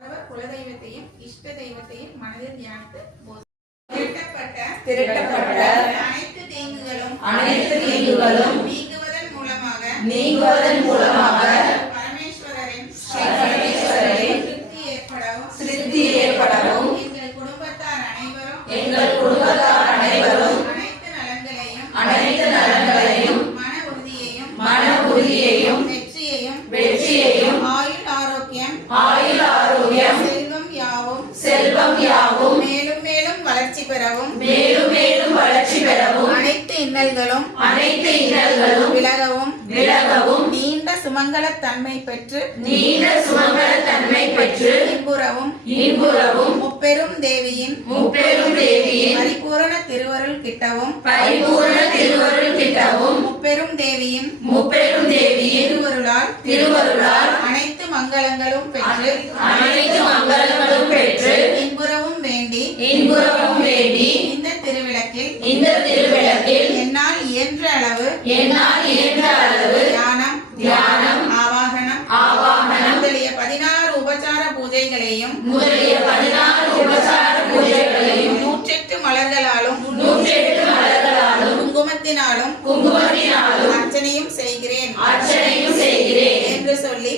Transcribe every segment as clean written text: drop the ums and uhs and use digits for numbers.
குலதெய்வத்தையும் இஷ்ட தெய்வத்தையும் மனதில் தியானித்து திரட்டப்பட்ட அனைத்து தீங்குகளும் நீங்குவதன் மூலமாக பரமேஸ்வரரின் திருப்தி ஏற்படவும் எங்கள் குடும்பத்தார் அனைவரும் அனைத்து நலன்களையும் மன உறுதியையும் வெற்றியையும் ஆயுள் ஆரோக்கியம் செல்வம் யாவும் மேலும் மேலும் வளர்ச்சி பெறவும் அனைத்து இன்னல்களும் விலகவும் நீண்ட சுமங்கலத் தன்மை பெற்று இன்புறவும் முப்பெரும் தேவியின் பரிபூரண திருவருள் கிட்டவும் முப்பெரும் தேவியின் திருவருளால் அனைத்து மங்களங்களும் பெற்று இன்புறவும் வேண்டி இந்த திருவிளக்கில் என்னால் இயன்ற அளவு தியானம் ஆவாகனம் முதலிய 16 உபசார பூஜைகளையும் 108 மலர்களாலும் குங்குமத்தினாலும் அர்ச்சனையும் செய்கிறேன் என்று சொல்லி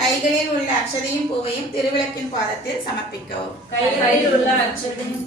கைகளில் உள்ள அக்ஷதையும் பூவையும் திருவிளக்கின் பாதத்தில் சமர்ப்பிக்கவும். கைகளில் உள்ள அக்ஷதையும்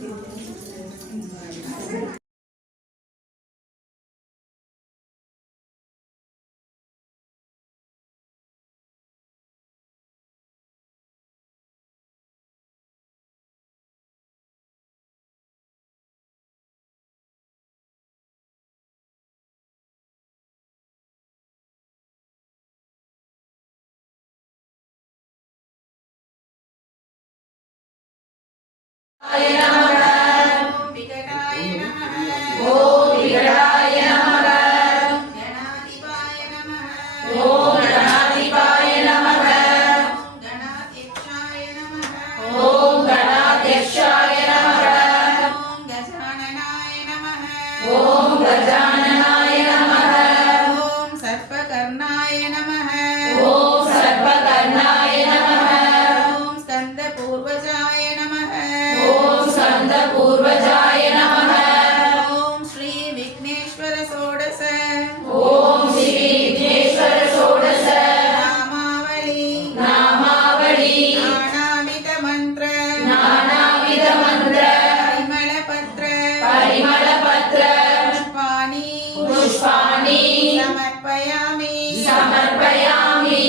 சமர்ப்பயாமி.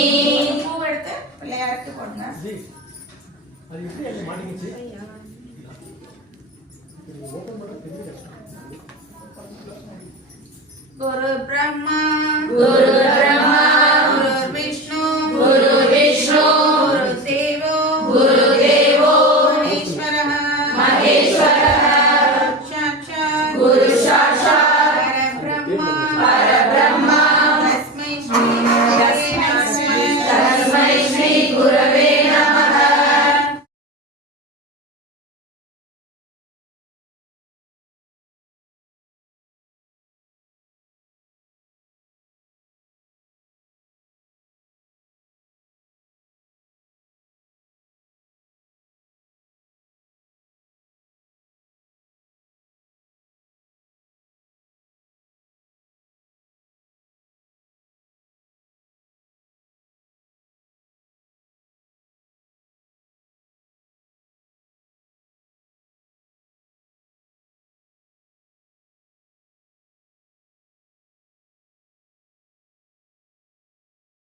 பூவெடுத்து பிள்ளையாருக்கு போடுங்க. குரு பிரம்மா